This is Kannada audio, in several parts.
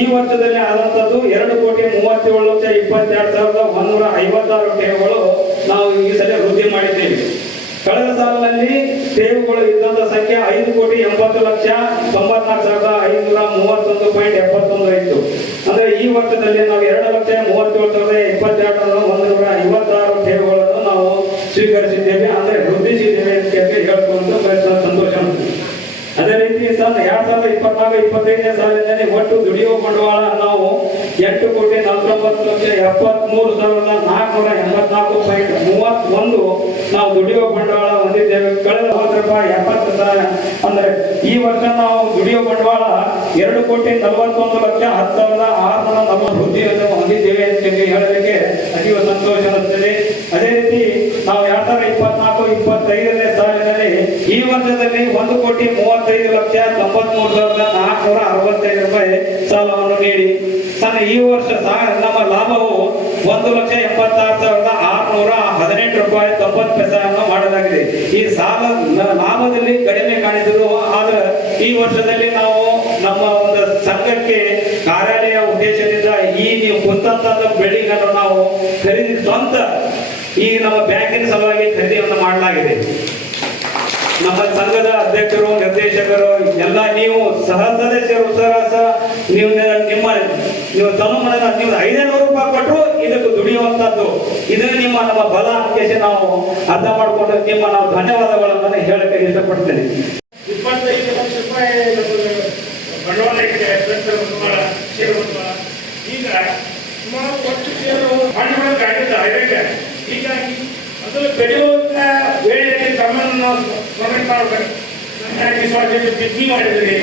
ಈ ವರ್ಷದಲ್ಲಿ ಆದಂತದ್ದು ಎರಡು ಕೋಟಿ ಮೂವತ್ತೇಳು ಲಕ್ಷ ಇಪ್ಪತ್ತೆರಡು ಸಾವಿರದ ಒಂದೂರ ಐವತ್ತಾರು ಠೇವುಗಳು ನಾವು ಈ ಸಲ ವೃದ್ಧಿ ಮಾಡಿದ್ದೇವೆ. ಕಳೆದ ಸಾಲಿನಲ್ಲಿ ಠೇವುಗಳು ಇದ್ದಂತ ಸಂಖ್ಯೆ ಐದು ಕೋಟಿ ಎಂಬತ್ತು ಲಕ್ಷ ತೊಂಬತ್ನಾಲ್ಕು ಸಾವಿರದ ಐನೂರ ಮೂವತ್ತೊಂದು ಪಾಯಿಂಟ್ ಎಪ್ಪತ್ತೊಂದು ಇತ್ತು ಅಂದ್ರೆ ಈ ವರ್ಷದಲ್ಲಿ ನಾವು ಎರಡು ಲಕ್ಷ ಮೂವತ್ತೇಳು ಸಾವಿರದ ಇಪ್ಪತ್ತೆರಡು ಒಂದೂರ ಐವತ್ತಾರು ಠೇವುಗಳನ್ನು ನಾವು ಸ್ವೀಕರಿಸಿದ್ದೇವೆ. ಅಂದ್ರೆ ವೃದ್ಧಿಸಿದ್ದೇವೆ ಅಂತ ಹೇಳಿ ಹೇಳ್ಕೊಂಡು ಸಂತೋಷ. ಅದೇ ರೀತಿ ಎರಡ್ ಸಾವಿರದ ಇಪ್ಪತ್ನಾಲ್ಕು ಇಪ್ಪತ್ತೈದನೇ ಸಾಲಿನಲ್ಲಿ ಒಟ್ಟು ದುಡಿಯುವ ಬಂಡವಾಳ ನಾವು ಎಂಟು ಕೋಟಿ ನಲವತ್ತೊಂಬತ್ತು ಲಕ್ಷ ಎಪ್ಪತ್ಮೂರು ಸಾವಿರದ ನಾಲ್ಕುನೂರ ಎಂಬತ್ನಾಲ್ಕು ಪಾಯಿಂಟ್ ಮೂವತ್ತೊಂದು ನಾವು ದುಡಿಯುವ ಬಂಡವಾಳ ಹೊಂದಿದ್ದೇವೆ. ಕಳೆದ ಮೂವತ್ತು ರೂಪಾಯಿ ಎಪ್ಪತ್ತು ಅಂದ್ರೆ ಈ ವರ್ಷ ನಾವು ದುಡಿಯುವ ಬಂಡವಾಳ ಎರಡು ಕೋಟಿ ನಲವತ್ತೊಂದು ಲಕ್ಷ ಹತ್ತು ಸಾವಿರದ ಆರುನೂರ ನಲವತ್ತು ವೃದ್ಧಿಯನ್ನು ಹೊಂದಿದ್ದೇವೆ ಅಂತ ಹೇಳಿ ಹೇಳಲಿಕ್ಕೆ ಅತೀವ ಸಂತೋಷ ಅನ್ನಿಸ್ತದೆ. ಅದೇ ರೀತಿ ನಾವು ಎರಡ್ ಸಾವಿರದ ಇಪ್ಪತ್ನಾಲ್ಕು, ಇಪ್ಪತ್ತೈದನೇ ಸಾಲಿನಲ್ಲಿ ಈ ವರ್ಷದಲ್ಲಿ ಒಂದು ಕೋಟಿ ಮೂವತ್ತೈದು ಲಕ್ಷ ತೊಂಬತ್ಮೂರು ಸಾವಿರದ ನಾಲ್ಕುನೂರ ಅರವತ್ತೈದು ರೂಪಾಯಿ ಸಾಲವನ್ನು ನೀಡಿ. ತನ್ನ ಈ ವರ್ಷ ಸಹ ನಮ್ಮ ಲಾಭವು ಒಂದು ಲಕ್ಷ ಎಪ್ಪತ್ತಾರು ಸಾವಿರದ ಆರುನೂರ ಹದಿನೆಂಟು ರೂಪಾಯಿ ತೊಂಬತ್ತು ಪೈಸೆಯನ್ನು ಮಾಡಲಾಗಿದೆ. ಈ ಸಾಲ ಲಾಭದಲ್ಲಿ ಕಡಿಮೆ ಕಾಣಿದ್ರು ಆದ್ರೆ ಈ ವರ್ಷದಲ್ಲಿ ನಾವು ನಮ್ಮ ಒಂದು ಸಂಘಕ್ಕೆ ಕಾರ್ಯಾಲಯ ಉದ್ದೇಶದಿಂದ ಈ ನೀವು ಕುಂತಂತ ಬಿಲ್ಡಿಂಗ್ ನಾವು ಖರೀದಿ ಸ್ವಂತ ಈ ನಮ್ಮ ಬ್ಯಾಂಕಿನ ಸಲುವಾಗಿ ಖರೀದಿಯನ್ನು ಮಾಡಲಾಗಿದೆ. ನಮ್ಮ ಸಂಘದ ಅಧ್ಯಕ್ಷರು, ನಿರ್ದೇಶಕರು, ಎಲ್ಲ ನೀವು ಸಹ ಸದಸ್ಯರು, ಸಹ ನೀವು ನಿಮ್ಮ ನೀವು ತನುಮನ ನೀವು ಐನೂರು ರೂಪಾಯಿ ಕೊಟ್ಟರು ಇದಕ್ಕೆ ದುಡಿಯುವಂತದ್ದು ಇದು ನಿಮ್ಮ ನಮ್ಮ ಬಲ ಅಂತ ನಾವು ಅರ್ಥ ಮಾಡಿಕೊಂಡು ನಿಮ್ಮ ನಾವು ಧನ್ಯವಾದಗಳನ್ನು ಹೇಳಕ್ಕೆ ಇಷ್ಟಪಡ್ತೇನೆ. ಇಪ್ಪತ್ತೈದು ಲಕ್ಷ ರೂಪಾಯಿ ಈಗ ಸುಮಾರು ಬಂಡವಾಳ ಹೀಗಾಗಿ ಅದು ಬೆಳೆಯುವಂತ ವೇಳೆಯಲ್ಲಿ ತಮ್ಮನ್ನು ನಾವು ಸ್ಮರಣೆ ಮಾಡಬೇಕು ನನಗೆ ಸ್ವಲ್ಪ ಬಿದ್ದಿ ಮಾಡಿದ್ರಿ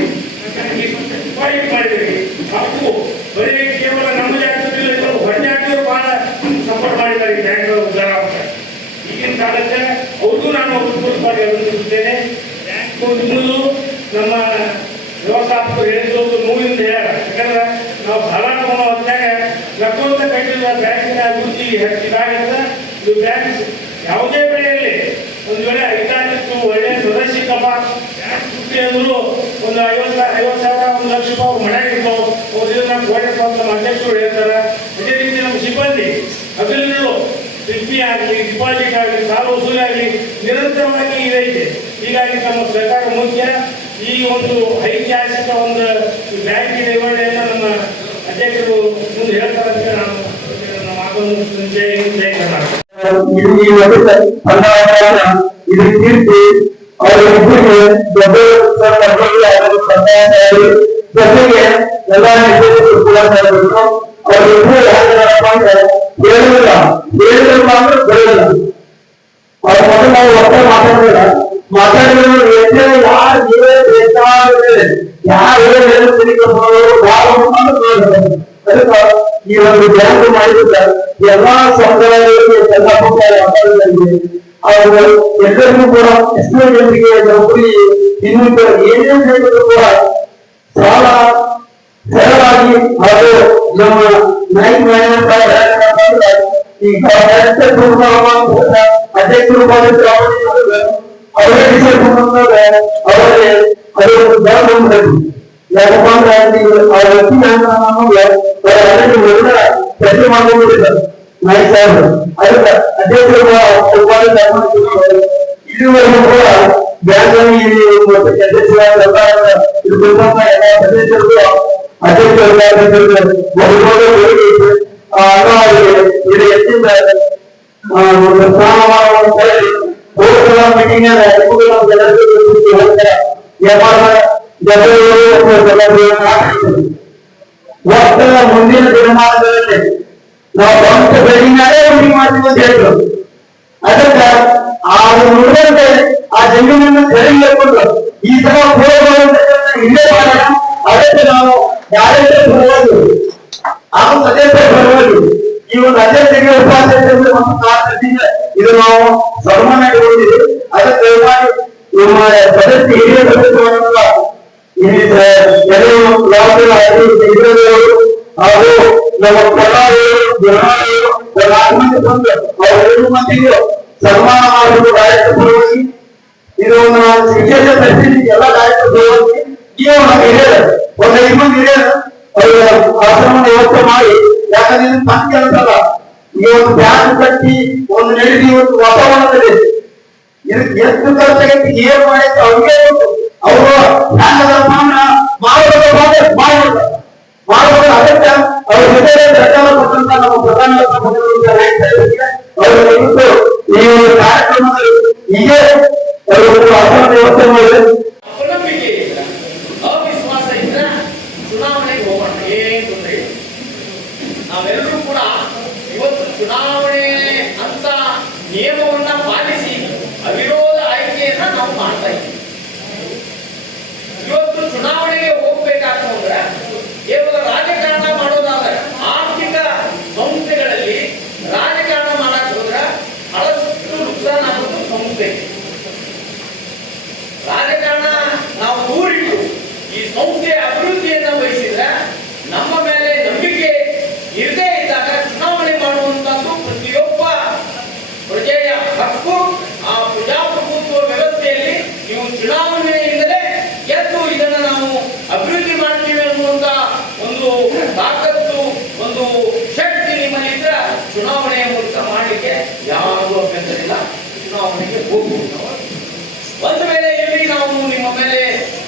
ನನಗೆ ಸ್ವಲ್ಪ ಡಿಪಾಸಿಟ್ ಮಾಡಿದ್ರಿ ಹಾಗೂ ಬರೀ ಕೇವಲ ನಮ್ಮ ಜಾಗದಲ್ಲಿ ಇಲ್ಲ ಹೊರ ಜಾಗದವರು ಬಹಳ ಸಪೋರ್ಟ್ ಮಾಡಿದ್ದಾರೆ ಈ ಬ್ಯಾಂಕ್ ಉದ್ಧಾರ ಆಗ್ತಾರೆ ಈಗಿನ ಕಾಲಕ್ಕೆ ಅವ್ರಿಗೂ ನಾನು ಅಭಿವೃದ್ಧಿಪಡಿಸಿ ಅಭಿವೃದ್ಧಿಸುತ್ತೇನೆ ಬ್ಯಾಂಕು ನಿಮ್ಮದು ನಮ್ಮ ವ್ಯವಸ್ಥಾಪಕರು ಹೇಳಿದ್ದು ಒಂದು ನೋವಿಂದ ಹೇಳ್ಯಾರ ಯಾಕಂದ್ರೆ ನಾವು ಸಾಲ ತಗೊಂಡು ಹೊತ್ತಾಗ ನಕ್ಕೊಂತ ಕಟ್ಟಿದ ಬ್ಯಾಂಕಿನ ಅಭಿವೃದ್ಧಿ ಹೆಚ್ಚಿದಾಗಿಂದ ಇದು ಬ್ಯಾಂಕ್ ಯಾವುದೇ ಬೆಳೆಯಲ್ಲಿ ಒಂದು ವೇಳೆ ಐದಾರಿತ್ತು, ಒಳ್ಳೆ ಬ್ಯಾಂಕ್ ಸುಟ್ಟಿ ಅಂದ್ರು ಒಂದು ಐವತ್ತು ಐವತ್ತು ಸಾವಿರ, ಒಂದು ಲಕ್ಷ ರೂಪಾಯಿ ಮನೆ ಮನೆಯಾಗ ನಮ್ಮ ಅವ್ರು ನಾವು ಗೋಡೆಪ್ಪ ಅಂತ ನಮ್ಮ ಅಧ್ಯಕ್ಷರು ಹೇಳ್ತಾರೆ. ಅದೇ ರೀತಿ ನಮ್ಮ ಸಿಬ್ಬಂದಿ ಅಭಿವೃದ್ಧಿಗಳು ಪಿಂಪಿ ಆಗಲಿ ಡಿಪಾಸಿಟ್ ಆಗಲಿ, ಸಾಲ ವಸೂಲಿ ಆಗಲಿ, ನಿರಂತರವಾಗಿ ಇದೈತೆ ಹೀಗಾಗಿ ನಮ್ಮ ಸರ್ಕಾರ ಮುಖ್ಯ ಈ ಒಂದು ಐತಿಹಾಸಿಕ ಒಂದು ಬ್ಯಾಂಕ್ ನಿರ್ವಹಣೆಯನ್ನು ನಮ್ಮ ಅಧ್ಯಕ್ಷರು ಮುಂದೆ ಹೇಳ್ತಾರೆ ಅಂತ ನಮ್ಮ ಆಗಮನ ಜೈ ಜೈ ಇದು ಈ ವರ್ಷ ಬಂಡವಾಳ ಇದು ತೀರ್ಸಿ ಅವರಿಬ್ಬರಿಗೆ ದೊಡ್ಡ ಜೊತೆಗೆ ಎಲ್ಲ ನಿರ್ದೇಶಕರು ಕೂಡ ಮಾಡಬೇಕು ಅವರಿಬ್ಬರು ಯಾಕಂದ್ರಪ್ಪ ಅಂದ್ರೆ ಹೇಳಿಲ್ಲ ಹೇಳಿದ್ರೆ ಮಾತ್ರ ಬೆಳೆಯಲ್ಲ ಅವ್ರ ಮೊದಲು ನಾವು ಒಟ್ಟೆ ಮಾತಾಡಿಲ್ಲ ಮಾತಾಡಿದ್ರೆ ಎಷ್ಟೇ ಯಾರು ಏನೇ ಬೇಕಾದ್ರೆ ಯಾರು ಈ ಒಂದು ಬ್ಯಾಂಕ್ ಮಾಡಿದ್ರೆ ಎಲ್ಲಾ ಸಮುದಾಯಗಳಿಗೆ ಎಲ್ಲ ವ್ಯಾಪಾರಗಳಿಗೆ ಅವರು ಎಲ್ಲರಿಗೂ ಕೂಡ ಎಷ್ಟೋ ಜನರಿಗೆ ನೌಕರಿ ಇನ್ನಿತರ ಏನೇನು ಹೇಳಿದ್ರು ಕೂಡ ಸಾಲ ಸರಳಾಗಿ ಹಾಗೂ ನಮ್ಮ ನೈಟ್ ಮ್ಯಾನೇಜರ್ ಈಗ ಅಧ್ಯಕ್ಷರು ಮಾಡಿದ್ರೆ ಅವರೇ ಡಿಸೈಡ್ ಮಾಡ್ತಾರೆ ಅವರೇ ಅದೊಂದು ಬ್ಯಾಂಕ್ ಮಾಡಬೇಕು ಯಾಕಪ್ಪ ಅಂದ್ರೆ ನೀವು ಆ ವ್ಯಕ್ತಿ ನಮಗೆ ಚರ್ಚೆ ಮಾಡ್ಕೊಂಡಿದ್ದಾರೆ ನಾಯಕ್ ಸಾಹೇಬ್ ಅದಕ್ಕೆ ಅಧ್ಯಕ್ಷರು ಉಪಾಧ್ಯಕ್ಷ ಇದುವರೆಗೂ ಕೂಡ ಬ್ಯಾಂಕ್ ಮತ್ತು ಅಧ್ಯಕ್ಷರಾದ ಇದು ಒಟ್ಟ ಮುಂದಿನ ದಿನಮಾನಗಳಲ್ಲಿ ನಾವು ಸ್ವಂತ ಬೆಳೆಯಿಂದಲೇ ಉಂಟು ಮಾಡ್ತೀವಿ ಅಂತ ಹೇಳಿದ್ರು ಅದಕ್ಕೆ ಆ ನುಡಿದಂತೆ ಆ ಜಮೀನನ್ನು ಸರಿಯಾಗಿಕೊಂಡು ಈ ತರ ಹೋಗುವಂತ ಇಲ್ಲೇ ಮಾಡೋಣ ಅದಕ್ಕೆ ನಾವು ಯಾರೇ ಬರಬಹುದು ಆ ಸದಸ್ಯ ಬರಬಹುದು ಈ ಒಂದು ಅಧ್ಯಕ್ಷರಿಗೆ ಉಪಾಧ್ಯಕ್ಷರಿಗೆ ಒಂದು ಕಾರಣದಿಂದ ಇದು ನಾವು ಸನ್ಮಾನ ಇಡುವುದಿದೆ ಅದಕ್ಕೆ ದಯಮಾಡಿ ನಮ್ಮ ಸದಸ್ಯ ಹಿರಿಯ ಸದಸ್ಯರಾದಂತಹ ಈ ಯಾವುದೇ ಹಿರಿಯರು ಹಾಗೂ ನಮ್ಮ ಜನರಾಳಿಗಳು ನಾಲ್ಕು ಮಂದಿ ಬಂದು ಮಾಡುವುದು ಕಾರ್ಯಕ್ರಮವಾಗಿ ಇದು ಒಂದು ನಾವು ವಿಶೇಷ ಪರಿಸ್ಥಿತಿ ಮಾಡಿ ಕಟ್ಟಿ ವಾತಾವರಣದಲ್ಲಿ ಇದಕ್ಕೆ ಎಷ್ಟು ಖರ್ಚಾಗೈತಿ ಏನ್ ಮಾಡೈತೆ ಅವ್ರಿಗೆ ಅವರು ಹ್ಯಾಂಗದ ಮಾಡೋದ್ರ ಮಾಡಿ ಮಾಡ್ಬೇಕು ಮಾಡ್ಬೇಕು ಅದಕ್ಕೆ ಅವ್ರ ಜೊತೆ ಸರ್ಕಾರ ಕೊಟ್ಟಂತ ನಮ್ಮ ಪ್ರಧಾನ ಅವರು ಇವತ್ತು ಈ ಕಾರ್ಯಕ್ರಮದಲ್ಲಿ ಹೀಗೆ. ನಾವೆಲ್ಲರೂ ಕೂಡ ಇವತ್ತು ಚುನಾವಣೆ ಅಂತ ನಿಯಮವನ್ನ ಪಾಲಿಸಿ ಅವಿರೋಧ ಆಯ್ಕೆಯನ್ನ ನಾವು ಮಾಡ್ತಾ ಇದ್ದೀವಿ ಇವತ್ತು ಚುನಾವಣೆಗೆ ಹೋಗ್ಬೇಕಾಗ್ತದೆ ಅಂದ್ರೆ ಕೇವಲ ರಾಜಕಾರಣ ಮಾಡೋದಾದ್ರೆ ಆರ್ಥಿಕ ಸಂಸ್ಥೆಗಳಲ್ಲಿ ರಾಜಕಾರಣ ಮಾಡಕ್ ಹೋದ್ರೆ ಬಹಳಷ್ಟು ನುಕ್ಸಾನ್ ಆಗೋದು ಸಂಸ್ಥೆ ರಾಜಕಾರಣ ನಾವು ದೂರಿಟ್ಟು ಈ ಸಂಸ್ಥೆಯ ಅಭಿವೃದ್ಧಿಯನ್ನ ಬಯಸಿದ್ರೆ ನಮ್ಮ ಮೇಲೆ ನಂಬಿಕೆ ಇರದೇ ಇದ್ದಾಗ ಚುನಾವಣೆ ಮಾಡುವಂತದ್ದು ಪ್ರತಿಯೊಬ್ಬ ಪ್ರಜೆಯ ಹಕ್ಕು ಆ ಪ್ರಜಾಪ್ರಭುತ್ವ ವ್ಯವಸ್ಥೆಯಲ್ಲಿ ನೀವು ಚುನಾವಣೆಯಿಂದಲೇ ಎದ್ದು ಇದನ್ನ ನಾವು ಅಭಿವೃದ್ಧಿ ಮಾಡ್ತೀವಿ ಅನ್ನುವಂತ ಒಂದು ತಾಕತ್ತು ಒಂದು ಶಕ್ತಿ ನಿಮ್ಮಲ್ಲಿ ಇದ್ರೆ ಚುನಾವಣೆಯ ಮೂಲಕ ಮಾಡಲಿಕ್ಕೆ ಯಾರಿಗೂ ಅಭ್ಯಂತರ ಇಲ್ಲ ಚುನಾವಣೆಗೆ ಹೋಗ್ಬೋದು. ಒಂದು ಮೇಲೆ ಇಲ್ಲಿ ನಾವು ನಿಮ್ಮ ಮೇಲೆ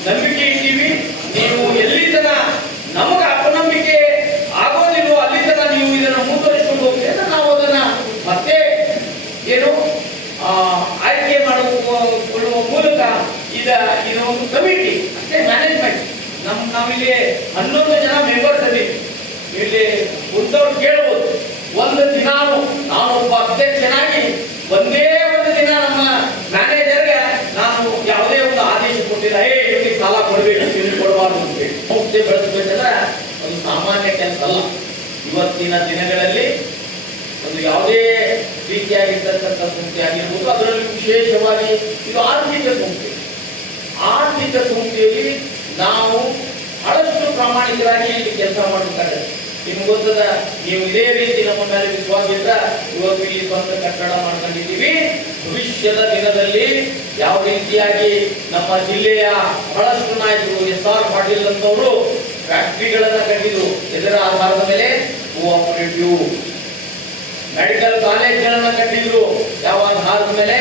ನಂಬಿಕೆ ಇದ್ದೀವಿ ನೀವು ಎಲ್ಲಿ ತನ ನಮಗ ಅಪನಂಬಿಕೆ ಆಗೋದಿಲ್ವೋ ಅಲ್ಲಿ ತನ ನೀವು ಇದನ್ನ ಮುಂದುವರಿಸಿಕೊಂಡು ಹೋಗ್ತೀರ ನಾವು ಅದನ್ನ ಮತ್ತೆ ಏನು ಆಯ್ಕೆ ಮಾಡಿಕೊಳ್ಳುವ ಮೂಲಕ ಇದ, ಇದು ಒಂದು ಕಮಿಟಿ ಮತ್ತೆ ಮ್ಯಾನೇಜ್ಮೆಂಟ್ ನಮ್, ನಾವಿಲ್ಲಿ ಹನ್ನೊಂದು ಜನ ಮೆಂಬರ್ಸ್ ಅಲ್ಲಿ. ಇಲ್ಲಿ ಮುಂದವ್ರು ಕೇಳ್ಬೋದು. ಒಂದು ದಿನ ನಾನೊಬ್ಬ ಅಧ್ಯಕ್ಷನಾಗಿ ಒಂದೇ ನಮ್ಮ ಮ್ಯಾನೇಜರ್ಗೆ ನಾನು ಯಾವುದೇ ಒಂದು ಆದೇಶ ಕೊಟ್ಟಿಲ್ಲ, ಏ ಸಾಲ ಕೊಡಬೇಕು, ಇವನಿಗೆ ಕೊಡಬಾರ್ದು ಅಂತೇಳಿ ಸಂಸ್ಥೆ ಒಂದು ಸಾಮಾನ್ಯ ಕೆಲಸ ಅಲ್ಲ. ಇವತ್ತಿನ ದಿನಗಳಲ್ಲಿ ಒಂದು ಯಾವುದೇ ರೀತಿಯಾಗಿರ್ತಕ್ಕಂಥ ಸಂಸ್ಥೆ ಆಗಿರ್ಬೋದು, ಅದರಲ್ಲಿ ವಿಶೇಷವಾಗಿ ಇದು ಆರ್ಥಿಕ ಸಂಸ್ಥೆ. ಆರ್ಥಿಕ ಸಂಸ್ಥೆಯಲ್ಲಿ ನಾವು ಬಹಳಷ್ಟು ಪ್ರಾಮಾಣಿಕರಾಗಿ ಇಲ್ಲಿ ಕೆಲಸ ಮಾಡಬೇಕಾದ್ರೆ ನಿಮ್ಗೆ ಗೊತ್ತದ, ನೀವು ಇದೇ ರೀತಿ ನಮ್ಮ ಮೇಲೆ ವಿಶ್ವಾಸದಿಂದ ಇವತ್ತು ಈ ಸ್ವಂತ ಕಟ್ಟಡ ಮಾಡ್ಕೊಂಡಿದ್ದೀವಿ. ಭವಿಷ್ಯದ ದಿನದಲ್ಲಿ ಯಾವ ರೀತಿಯಾಗಿ ನಮ್ಮ ಜಿಲ್ಲೆಯ ಬಹಳಷ್ಟು ನಾಯಕರು, ಎಸ್ ಆರ್ ಪಾಟೀಲ್ ಅಂತವರು ಫ್ಯಾಕ್ಟರಿಗಳನ್ನ ಕಟ್ಟಿದ್ರು ಇದರ ಆಧಾರದ ಮೇಲೆ ಕೋಆಪರೇಟಿವ್ ಮೆಡಿಕಲ್ ಕಾಲೇಜ್ಗಳನ್ನ ಕಟ್ಟಿದ್ರು, ಯಾವ ಆಧಾರದ ಮೇಲೆ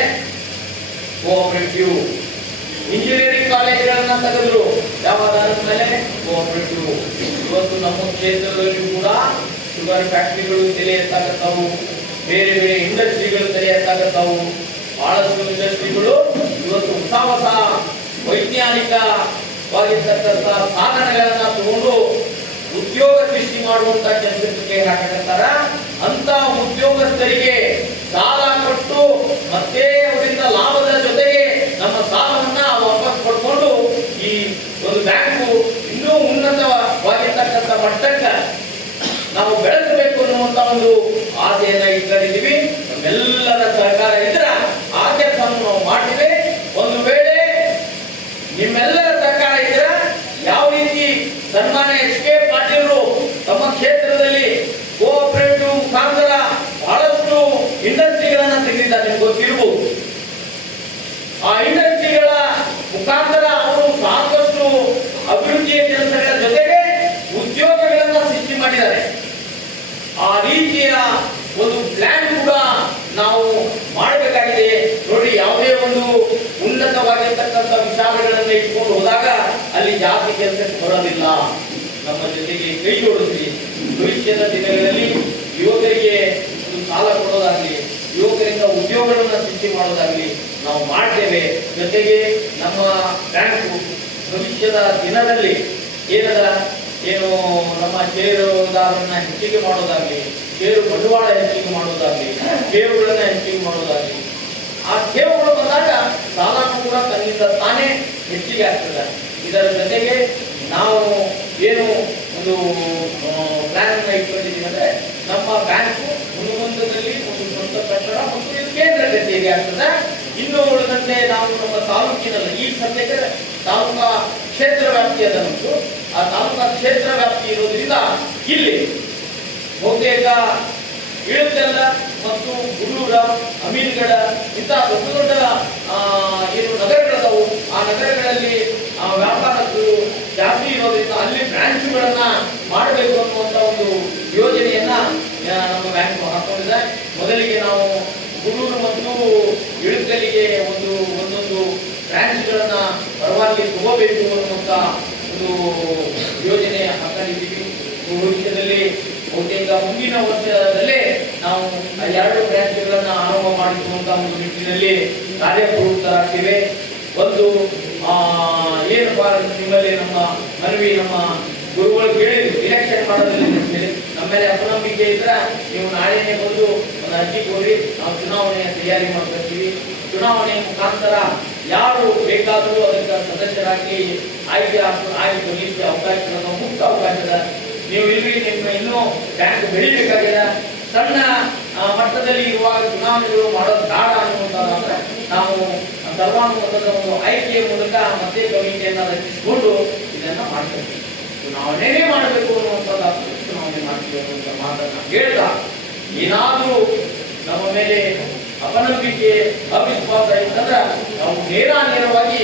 ಕೋಆಪರೇಟಿವ್ ಇಂಜಿನಿಯರಿಂಗ್ ಕಾಲೇಜ್ಗಳನ್ನ ತೆಗೆದ್ರು. ಯಾವ ಆಧಾರದ ಮೇಲೆ? ಕೋಆಪರೇಟಿವ್ ಇವತ್ತು ನಮ್ಮ ಕ್ಷೇತ್ರದಲ್ಲಿ ಕೂಡ ಶುಗರ್ ಫ್ಯಾಕ್ಟರಿಗಳು ತಲೆ ಎತ್ತಾಗತ್ತಾವು ಬೇರೆ ಬೇರೆ ಇಂಡಸ್ಟ್ರಿಗಳು ತಲೆ ಎತ್ತಾಗತ್ತಾವು ಬಹಳಷ್ಟು ಇಂಡಸ್ಟ್ರಿಗಳು ಇವತ್ತು ಹೊಸ ಹೊಸ ವೈಜ್ಞಾನಿಕವಾಗಿರ್ತಕ್ಕಂಥ ಸಾಧನಗಳನ್ನ ತಗೊಂಡು ಉದ್ಯೋಗ ಸೃಷ್ಟಿ ಮಾಡುವಂತ ಕೆಲಸಕ್ಕೆ ಹಾಕಕತ್ತಾರ. ಅಂತ ಉದ್ಯೋಗಸ್ಥರಿಗೆ ಸಾಲ ಕೊಟ್ಟು ಮತ್ತೆ ಅವರಿಂದ ಲಾಭದ ಜೊತೆಗೆ ನಮ್ಮ ಸಾಲವನ್ನ ವಾಪಸ್ ಪಡ್ಕೊಂಡು ಈ ಒಂದು ಬ್ಯಾಂಕು ಇನ್ನೂ ಉನ್ನತವಾಗಿರ್ತಕ್ಕಂಥ ಮಟ್ಟಕ್ಕೆ ನಾವು ಬೆಳೆಸಬೇಕು ಅನ್ನುವಂತ ಒಂದು ಆಸೆಯನ್ನ ಇಟ್ಕೊಂಡಿದ್ದೀವಿ ನಮ್ಮೆಲ್ಲರ ಸಹಕಾರ ಇದ್ರ ಆ ಕೆಲಸವನ್ನು ನಾವು ಮಾಡ್ತೀವಿ. ಒಂದು ವೇಳೆ ನಿಮ್ಮೆಲ್ಲರ ಸಹಕಾರ ಇದ್ರ ಯಾವ ರೀತಿ ಸನ್ಮಾನ್ಯ ಎಚ್ ಕೆ ಪಾಟೀಲರು ತಮ್ಮ ಕ್ಷೇತ್ರದಲ್ಲಿ ಕೋಆಪರೇಟಿವ್ ಮುಖಾಂತರ ಬಹಳಷ್ಟು ಇಂಡಸ್ಟ್ರಿಗಳನ್ನ ತೆಗೆದಿದ್ದಾರೆ ನಿಮ್ಗೆ ಗೊತ್ತಿರಬಹುದು ಆ ಇಂಡಸ್ಟ್ರಿಗಳ ಮುಖಾಂತರ ಅವರು ಸಾಕಷ್ಟು ಅಭಿವೃದ್ಧಿಯ ಕೆಲಸಗಳ ಜೊತೆಗೆ ಉದ್ಯೋಗಗಳನ್ನ ಸೃಷ್ಟಿ ಮಾಡಿದ್ದಾರೆ ಆ ರೀತಿಯ ಒಂದು ಪ್ಲಾನ್ ಕೂಡ ನಾವು ಮಾಡಬೇಕಾಗಿದೆ. ನೋಡಿ, ಯಾವುದೇ ಒಂದು ಉನ್ನತವಾಗಿರ್ತಕ್ಕಂಥ ವಿಚಾರಗಳನ್ನ ಇಟ್ಕೊಂಡು ಹೋದಾಗ ಅಲ್ಲಿ ಜಾತಿ ಕೆಲಸಕ್ಕೆ ಬರೋದಿಲ್ಲ. ನಮ್ಮ ಜೊತೆಗೆ ಕೈ ಜೋಡಿಸಿ. ಭವಿಷ್ಯದ ದಿನಗಳಲ್ಲಿ ಯುವಕರಿಗೆ ಒಂದು ಸಾಲ ಕೊಡೋದಾಗಲಿ, ಯುವಕರಿಂದ ಉದ್ಯೋಗಗಳನ್ನ ಸೃಷ್ಟಿ ಮಾಡೋದಾಗಲಿ ನಾವು ಮಾಡ್ತೇವೆ. ಜೊತೆಗೆ ನಮ್ಮ ಬ್ಯಾಂಕು ಭವಿಷ್ಯದ ದಿನದಲ್ಲಿ ಏನದ? ಏನು ನಮ್ಮ ಷೇರುದಾರರನ್ನ ಹೆಚ್ಚಿಗೆ ಮಾಡೋದಾಗ್ಲಿ ಷೇರು ಬಂಡವಾಳ ಹೆಚ್ಚಿಗೆ ಮಾಡೋದಾಗ್ಲಿ ಷೇರುಗಳನ್ನ ಹೆಚ್ಚಿಗೆ ಮಾಡೋದಾಗ್ಲಿ, ಆ ಠೇವುಗಳು ಬಂದಾಗ ಸಾಲನೂ ಕೂಡ ತನ್ನಿಂದ ತಾನೇ ಹೆಚ್ಚಿಗೆ ಆಗ್ತದೆ. ಇದರ ಜೊತೆಗೆ ನಾವು ಏನು ಒಂದು ಪ್ಲಾನ್ ಅನ್ನ ಇಟ್ಕೊಂಡಿದ್ದೀವಿ ಅಂದ್ರೆ ನಮ್ಮ ಬ್ಯಾಂಕು ಮುಂದಿನಲ್ಲಿ ಒಂದು ಸ್ವಂತ ಕಟ್ಟಡ ಮತ್ತು ಇದು ಕೇಂದ್ರ ಕಚೇರಿ ಆಗ್ತದೆ. ಇನ್ನು ಉಳಿದಂತೆ ನಾವು ನಮ್ಮ ತಾಲೂಕಿನಲ್ಲಿ ಈ ಸದ್ಯಕ್ಕೆ ತಾಲೂಕಾ ಕ್ಷೇತ್ರ ವ್ಯಾಪ್ತಿ ಅದ ನಮ್ದು ಆ ತಾಲೂಕಾ ಕ್ಷೇತ್ರ ವ್ಯಾಪ್ತಿ ಇರೋದ್ರಿಂದ ಇಲ್ಲಿ ಬಹುತೇಕ ಇಳಕಲ್ಲ ಮತ್ತು ಗುಡೂರ, ಅಮೀನ್ಗಡ ಇಂತಹ ದೊಡ್ಡ ದೊಡ್ಡ ಏನು ನಗರಗಳದಾವು. ಆ ನಗರಗಳಲ್ಲಿ ವ್ಯಾಪಾರಸ್ಥರು ಜಾಸ್ತಿ ಇರೋದ್ರಿಂದ ಅಲ್ಲಿ ಬ್ರಾಂಚ್ಗಳನ್ನ ಮಾಡಬೇಕು ಅನ್ನುವಂತ ಒಂದು ಯೋಜನೆಯನ್ನ ನಮ್ಮ ಬ್ಯಾಂಕ್ ಹಾಕೊಂಡಿದೆ. ಮೊದಲಿಗೆ ನಾವು ಗುಡೂರು ಮತ್ತು ಇಳಕಲಿಗೆ ಒಂದು, ಒಂದೊಂದು ಬ್ರಾಂಚ್ಗಳನ್ನ ಪರವಾಗಿ ತಗೋಬೇಕು ಅನ್ನುವಂತ ಒಂದು ಯೋಜನೆ ಹಾಕೊಂಡಿದ್ದೀವಿ ಭವಿಷ್ಯದಲ್ಲಿ ಬಹುತೇಕ ಮುಂದಿನ ವರ್ಷದಲ್ಲೇ ನಾವು ಎರಡು ಬ್ರ್ಯಾಂಚ್ಗಳನ್ನು ಆರಂಭ ಮಾಡಿಸುವಂತಹ ಒಂದು ನಿಟ್ಟಿನಲ್ಲಿ ಕಾರ್ಯಪ್ರವೃತ್ತರಾಗ್ತೇವೆ ಒಂದು ಏನಪ್ಪ ನಿಮ್ಮಲ್ಲಿ ನಮ್ಮ ಮನವಿ, ನಮ್ಮ ಗುರುಗಳು ಕೇಳಿದ್ರು ಇಲೆಕ್ಷನ್ ಮಾಡೋದಿಲ್ಲ ನಮ್ಮ ಅಪನಂಬಿಕೆ ಇದ್ರೆ ನೀವು ನಾಳೆನೇ ಬಂದು ಒಂದು ಅರ್ಜಿ ಕೊಡಿ ನಾವು ಚುನಾವಣೆಯ ತಯಾರಿ ಮಾಡ್ಕೊಳ್ತೀವಿ ಚುನಾವಣೆಯ ಮುಖಾಂತರ ಯಾರು ಬೇಕಾದರೂ ಅದಕ್ಕೆ ಸದಸ್ಯರಾಗಿ ಆಯ್ಕೆ ಆಯ್ಕೆ ತೊಗೊಳ್ಳಿಕ್ಕೆ ಅವಕಾಶಗಳನ್ನು ಮುಕ್ತ ಅವಕಾಶದ ನೀವು ಇಲ್ಲಿ ನಿಮ್ಮ ಇನ್ನೂ ಬ್ಯಾಂಕ್ ಬೆಳಿಬೇಕಾಗಿದೆ. ಸಣ್ಣ ಮಟ್ಟದಲ್ಲಿ ಇರುವಾಗ ಚುನಾವಣೆಗಳು ಮಾಡೋದು ಬೇಡ ಅನ್ನುವಂಥದ್ದಾದ್ರೆ ನಾವು ಸರ್ವಾನುಮತದ ಒಂದು ಆಯ್ಕೆಯ ಮೂಲಕ ಮತ್ತೆ ಕಮಿಟಿಯನ್ನು ರಚಿಸಿಕೊಂಡು ಇದನ್ನ ಮಾಡ್ತೀವಿ ಚುನಾವಣೆನೇ ಮಾಡಬೇಕು ಅನ್ನುವಂಥದ್ದು ಚುನಾವಣೆ ಮಾಡ್ತೀವಿ ಅನ್ನುವಂಥ ಮಾತನ್ನ ಹೇಳ್ತಾ ಏನಾದರೂ ನಮ್ಮ ಮೇಲೆ ಅಪನಂಬಿಕೆ ಅವಿಶ್ವಾಸ ಇತ್ತಂದ್ರೆ ನಾವು ನೇರ ನೇರವಾಗಿ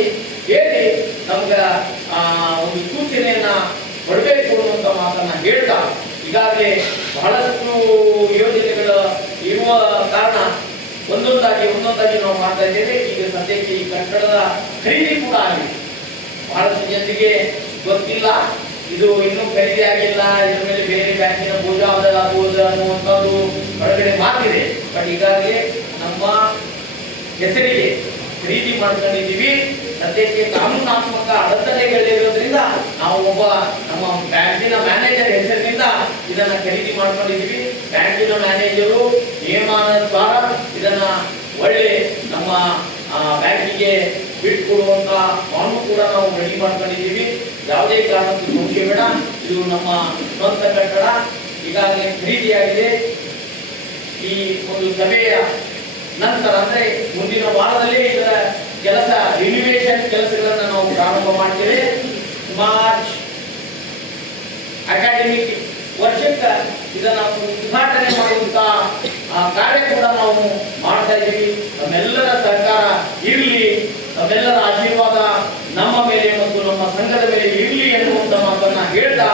ಹೇಳಿ ನಮ್ಗೆ ಒಂದು ಸೂಚನೆಯನ್ನ ಕೊಡಬೇಕು ಅನ್ನುವಂಥ ಮಾತನ್ನ ಹೇಳ್ತಾ ಈಗಾಗಲೇ ಬಹಳಷ್ಟು ಯೋಜನೆಗಳು ಇರುವ ಕಾರಣ ಒಂದೊಂದಾಗಿ ಒಂದೊಂದಾಗಿ ನಾವು ಮಾಡ್ತಾ ಇದ್ದೇವೆ. ಈಗ ಸದ್ಯಕ್ಕೆ ಈ ಕಟ್ಟಡದ ಖರೀದಿ ಕೂಡ ಆಗಿದೆ. ಬಹಳಷ್ಟು ಜನರಿಗೆ ಗೊತ್ತಿಲ್ಲ. ಇದು ಇನ್ನೂ ಖರೀದಿ ಆಗಿಲ್ಲ, ಇದ್ರ ಮೇಲೆ ಬೇರೆ ಬ್ಯಾಂಕಿನ ಪೂಜಾ ಆಗುವುದು ಅನ್ನುವಂಥದ್ದು ಹೊರಗಡೆ ಮಾತಿದೆ ಬಟ್ ಈಗಾಗಲೇ ನಮ್ಮ ಹೆಸರಿಗೆ ಖರೀದಿ ಮಾಡ್ಕೊಂಡಿದ್ದೀವಿ. ಸದ್ಯಕ್ಕೆ ಕಾನೂನಾತ್ಮಕ ಅಡೆತಡೆಗಳಿರೋದ್ರಿಂದ ನಾವು ಒಬ್ಬ ನಮ್ಮ ಬ್ಯಾಂಕಿನ ಮ್ಯಾನೇಜರ್ ಹೆಸರಿನಿಂದ ಇದನ್ನ ಖರೀದಿ ಮಾಡ್ಕೊಂಡಿದ್ದೀವಿ. ಬ್ಯಾಂಕಿನ ಮ್ಯಾನೇಜರು ನಿಯಮಾನುಸಾರ ಇದನ್ನ ಒಳ್ಳೆ ನಮ್ಮ ಬ್ಯಾಂಕಿಗೆ ಬಿಟ್ಕೊಡುವಂತ ಮಾನು ಕೂಡ ನಾವು ರೆಡಿ ಮಾಡ್ಕೊಂಡಿದ್ದೀವಿ. ಯಾವುದೇ ಕಾರಣಕ್ಕೂ ಸಂಶಯ ಬೇಡ. ಇದು ನಮ್ಮ ಸ್ವಂತ ಕಟ್ಟಡ. ಈಗಾಗಲೇ ಖರೀದಿಯಾಗಿದೆ. ಈ ಒಂದು ಸಭೆಯ ನಂತರ ಅಂದ್ರೆ ಮುಂದಿನ ವಾರದಲ್ಲಿ ಇದರ ಕೆಲಸ ರಿನಿವೇಶನ್ ಕೆಲಸಗಳನ್ನ ನಾವು ಪ್ರಾರಂಭ ಮಾಡ್ತೇವೆ. ಮಾರ್ಚ್ ಅಕಾಡೆಮಿಕ್ ವರ್ಷಕ್ಕೆ ಇದನ್ನ ಉದ್ಘಾಟನೆ ಮಾಡುವಂತ ಕಾರ್ಯ ಕೂಡ ನಾವು ಮಾಡ್ತಾ ಇದ್ದೀವಿ. ಅವೆಲ್ಲರ ಆಶೀರ್ವಾದ ನಮ್ಮ ಮೇಲೆ ಮತ್ತು ನಮ್ಮ ಸಂಘದ ಮೇಲೆ ಇರಲಿ ಎನ್ನುವಂತ ಮಾತನ್ನ ಹೇಳ್ತಾ